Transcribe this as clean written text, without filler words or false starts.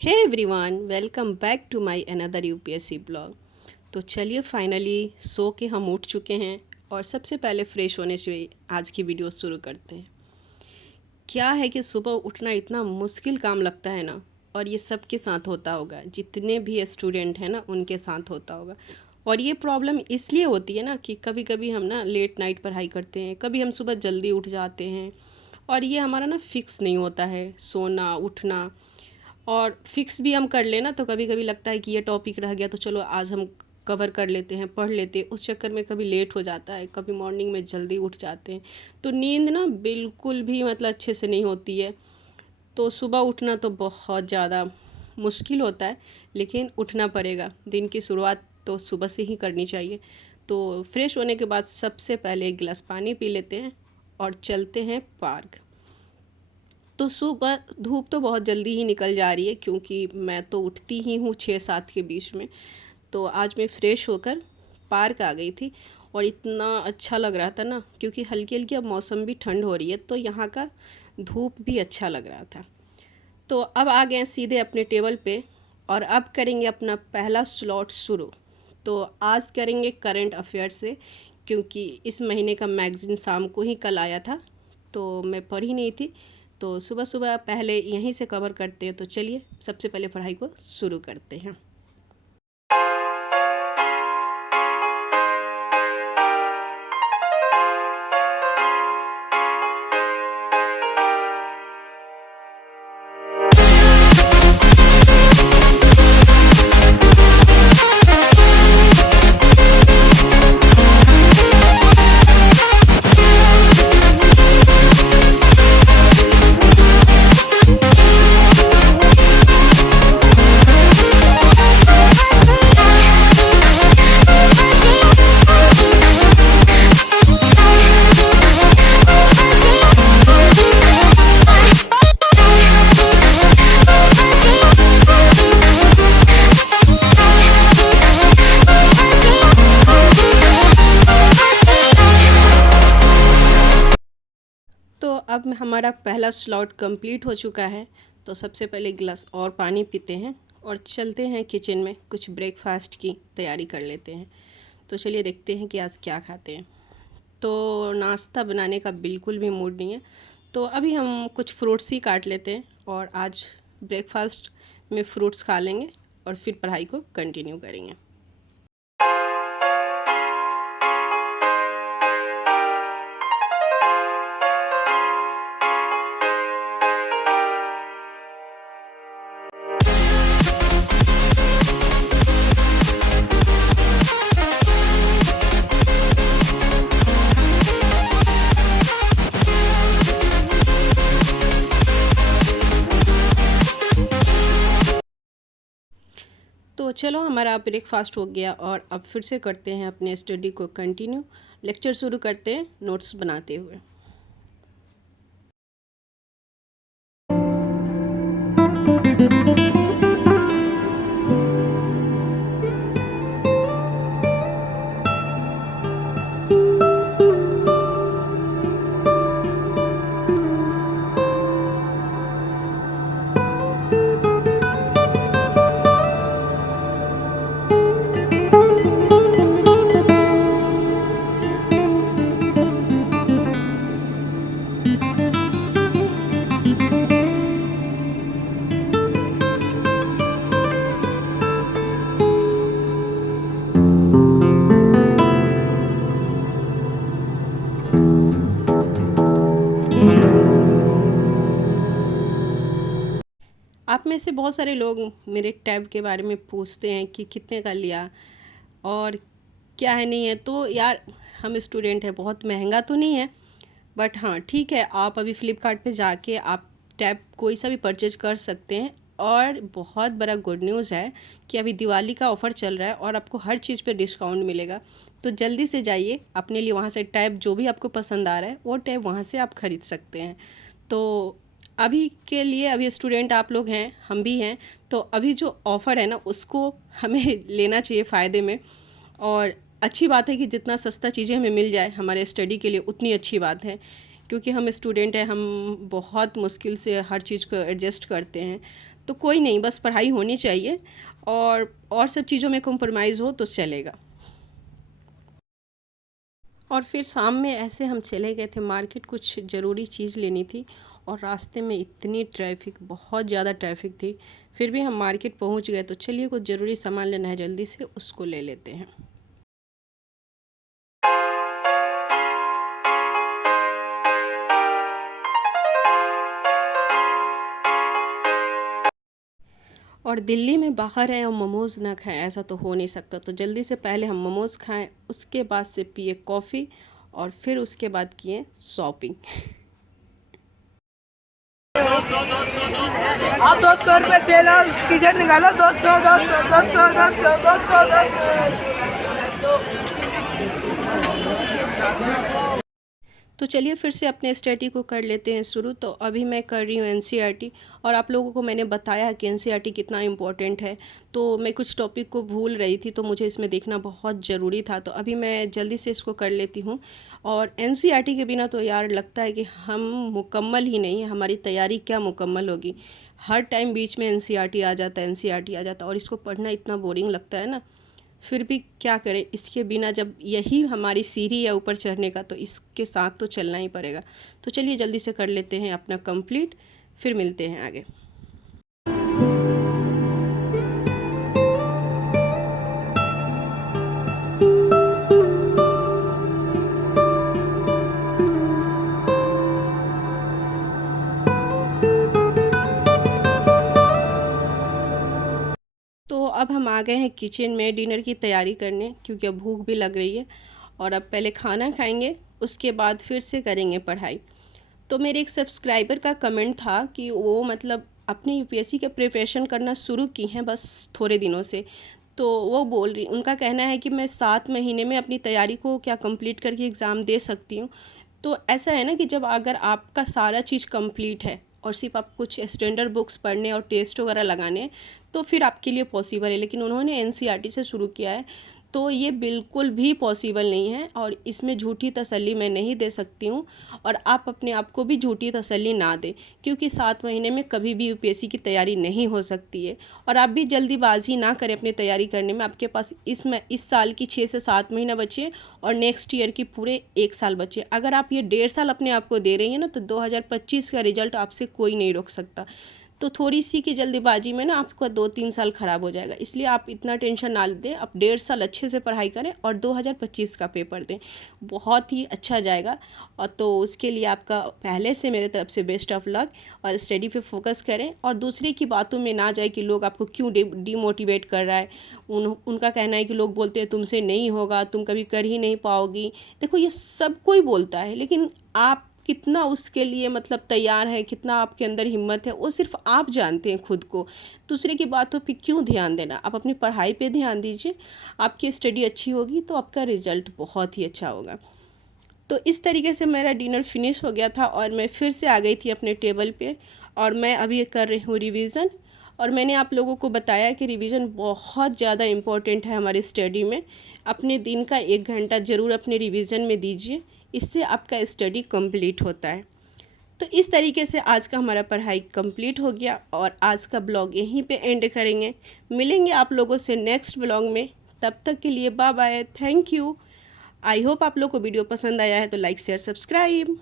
Hey everyone, welcome back to my another UPSC blog. तो चलिए finally so के हम उठ चुके हैं और सबसे पहले फ़्रेश होने से आज की वीडियो शुरू करते हैं। क्या है कि सुबह उठना इतना मुश्किल काम लगता है ना, और ये सबके साथ होता होगा, जितने भी स्टूडेंट हैं ना उनके साथ होता होगा। और ये प्रॉब्लम इसलिए होती है ना कि कभी कभी हम ना लेट नाइट पढ़ाई करते हैं, कभी हम सुबह जल्दी उठ जाते हैं, और ये हमारा ना फिक्स नहीं होता है सोना उठना। और फिक्स भी हम कर लेना तो कभी कभी लगता है कि ये टॉपिक रह गया तो चलो आज हम कवर कर लेते हैं, पढ़ लेते हैं, उस चक्कर में कभी लेट हो जाता है, कभी मॉर्निंग में जल्दी उठ जाते हैं। तो नींद ना बिल्कुल भी मतलब अच्छे से नहीं होती है। तो सुबह उठना तो बहुत ज़्यादा मुश्किल होता है, लेकिन उठना पड़ेगा। दिन की शुरुआत तो सुबह से ही करनी चाहिए। तो फ्रेश होने के बाद सबसे पहले एक गिलास पानी पी लेते हैं और चलते हैं पार्क। तो सुबह धूप तो बहुत जल्दी ही निकल जा रही है, क्योंकि मैं तो उठती ही हूँ 6-7 के बीच में। तो आज मैं फ़्रेश होकर पार्क आ गई थी, और इतना अच्छा लग रहा था ना, क्योंकि हल्की हल्की अब मौसम भी ठंड हो रही है तो यहाँ का धूप भी अच्छा लग रहा था। तो अब आ गए सीधे अपने टेबल पे, और अब करेंगे अपना पहला स्लॉट शुरू। तो आज करेंगे करंट अफेयर से, क्योंकि इस महीने का मैगज़ीन शाम को ही कल आया था, तो मैं पढ़ी नहीं थी। तो सुबह सुबह पहले यहीं से कवर करते हैं। तो चलिए सबसे पहले पढ़ाई को शुरू करते हैं। तो अब हमारा पहला स्लॉट कंप्लीट हो चुका है। तो सबसे पहले गिलास और पानी पीते हैं और चलते हैं किचन में, कुछ ब्रेकफास्ट की तैयारी कर लेते हैं। तो चलिए देखते हैं कि आज क्या खाते हैं। तो नाश्ता बनाने का बिल्कुल भी मूड नहीं है, तो अभी हम कुछ फ्रूट्स ही काट लेते हैं और आज ब्रेकफास्ट में फ्रूट्स खा लेंगे और फिर पढ़ाई को कंटिन्यू करेंगे। तो चलो हमारा ब्रेकफास्ट हो गया, और अब फिर से करते हैं अपने स्टडी को कंटिन्यू। लेक्चर शुरू करते हैं नोट्स बनाते हुए। आप में से बहुत सारे लोग मेरे टैब के बारे में पूछते हैं कि कितने का लिया और क्या है नहीं है। तो यार, हम स्टूडेंट हैं, बहुत महंगा तो नहीं है, बट हाँ ठीक है, आप अभी फ़्लिपकार्ट पे जाके आप टैब कोई सा भी परचेज कर सकते हैं। और बहुत बड़ा गुड न्यूज़ है कि अभी दिवाली का ऑफ़र चल रहा है और आपको हर चीज़ पे डिस्काउंट मिलेगा। तो जल्दी से जाइए अपने लिए, वहाँ से टैब जो भी आपको पसंद आ रहा है वो टैब वहाँ से आप ख़रीद सकते हैं। तो अभी के लिए, अभी स्टूडेंट आप लोग हैं, हम भी हैं, तो अभी जो ऑफ़र है ना उसको हमें लेना चाहिए फ़ायदे में। और अच्छी बात है कि जितना सस्ता चीज़ें हमें मिल जाए हमारे स्टडी के लिए उतनी अच्छी बात है, क्योंकि हम स्टूडेंट हैं, हम बहुत मुश्किल से हर चीज़ को एडजस्ट करते हैं। तो कोई नहीं, बस पढ़ाई होनी चाहिए और सब चीज़ों में कॉम्प्रोमाइज़ हो तो चलेगा। और फिर शाम में ऐसे हम चले गए थे मार्केट, कुछ ज़रूरी चीज़ लेनी थी और रास्ते में इतनी ट्रैफिक, बहुत ज़्यादा ट्रैफिक थी। फिर भी हम मार्केट पहुंच गए, तो चलिए कुछ ज़रूरी सामान लेना है, जल्दी से उसको ले लेते हैं। और दिल्ली में बाहर हैं और मोमोज़ ना खाएं, ऐसा तो हो नहीं सकता। तो जल्दी से पहले हम मोमोज़ खाएं, उसके बाद से पिए कॉफ़ी और फिर उसके बाद किए शॉपिंग। हाँ, 200 रुपये सेल है, टिकट निकालो। 200 200 200 200 200 200। तो चलिए फिर से अपने स्टडी को कर लेते हैं शुरू। तो अभी मैं कर रही हूँ एनसीईआरटी, और आप लोगों को मैंने बताया कि एनसीईआरटी कितना इम्पोर्टेंट है। तो मैं कुछ टॉपिक को भूल रही थी, तो मुझे इसमें देखना बहुत ज़रूरी था, तो अभी मैं जल्दी से इसको कर लेती हूँ। और एनसीईआरटी के बिना तो यार लगता है कि हम मुकम्मल ही नहीं, हमारी तैयारी क्या मुकम्मल होगी। हर टाइम बीच में एनसीईआरटी आ जाता है, एनसीईआरटी आ जाता है, और इसको पढ़ना इतना बोरिंग लगता है ना। फिर भी क्या करें, इसके बिना जब यही हमारी सीढ़ी है ऊपर चढ़ने का, तो इसके साथ तो चलना ही पड़ेगा। तो चलिए जल्दी से कर लेते हैं अपना कंप्लीट, फिर मिलते हैं आगे। तो अब हम आ गए हैं किचन में डिनर की तैयारी करने, क्योंकि अब भूख भी लग रही है। और अब पहले खाना खाएंगे, उसके बाद फिर से करेंगे पढ़ाई। तो मेरे एक सब्सक्राइबर का कमेंट था कि वो मतलब अपने यूपीएससी के प्रिपरेशन करना शुरू की हैं बस थोड़े दिनों से। तो वो बोल रही, उनका कहना है कि मैं 7 महीने में अपनी तैयारी को क्या कंप्लीट करके एग्ज़ाम दे सकती हूँ। तो ऐसा है ना कि जब अगर आपका सारा चीज़ कंप्लीट है और सिर्फ आप कुछ स्टैंडर्ड बुक्स पढ़ने और टेस्ट वगैरह लगाने हैं, तो फिर आपके लिए पॉसिबल है। लेकिन उन्होंने एनसीईआरटी से शुरू किया है, तो ये बिल्कुल भी पॉसिबल नहीं है, और इसमें झूठी तसल्ली मैं नहीं दे सकती हूँ। और आप अपने आप को भी झूठी तसल्ली ना दें, क्योंकि 7 महीने में कभी भी यूपीएससी की तैयारी नहीं हो सकती है। और आप भी जल्दीबाजी ना करें अपनी तैयारी करने में। आपके पास इस साल की 6 से 7 महीना बचे और नेक्स्ट ईयर की पूरे 1 साल बचे। अगर आप ये 1.5 साल अपने आप को दे रही हैं ना, तो 2025 का रिजल्ट आपसे कोई नहीं रोक सकता। तो थोड़ी सी की जल्दीबाजी में ना आपका 2-3 साल ख़राब हो जाएगा, इसलिए आप इतना टेंशन ना लें। आप 1.5 साल अच्छे से पढ़ाई करें और 2025 का पेपर दें, बहुत ही अच्छा जाएगा। और तो उसके लिए आपका पहले से मेरे तरफ से बेस्ट ऑफ लक, और स्टडी पे फोकस करें और दूसरे की बातों में ना जाए कि लोग आपको क्यों डीमोटिवेट कर रहा है। उनका कहना है कि लोग बोलते हैं तुमसे नहीं होगा, तुम कभी कर ही नहीं पाओगी। देखो, ये सब कोई बोलता है, लेकिन आप कितना उसके लिए मतलब तैयार है, कितना आपके अंदर हिम्मत है, वो सिर्फ आप जानते हैं खुद को। दूसरे की बातों पे क्यों ध्यान देना, आप अपनी पढ़ाई पे ध्यान दीजिए। आपकी स्टडी अच्छी होगी तो आपका रिजल्ट बहुत ही अच्छा होगा। तो इस तरीके से मेरा डिनर फिनिश हो गया था और मैं फिर से आ गई थी अपने टेबल पे, और मैं अभी कर रही हूँ रिवीज़न। और मैंने आप लोगों को बताया कि रिवीज़न बहुत ज़्यादा इम्पोर्टेंट है हमारी स्टडी में। अपने दिन का 1 घंटा ज़रूर अपने रिवीज़न में दीजिए, इससे आपका स्टडी कंप्लीट होता है। तो इस तरीके से आज का हमारा पढ़ाई कंप्लीट हो गया, और आज का ब्लॉग यहीं पे एंड करेंगे। मिलेंगे आप लोगों से नेक्स्ट ब्लॉग में, तब तक के लिए bye bye, thank you. I hope आप लोग को वीडियो पसंद आया है, तो लाइक शेयर सब्सक्राइब।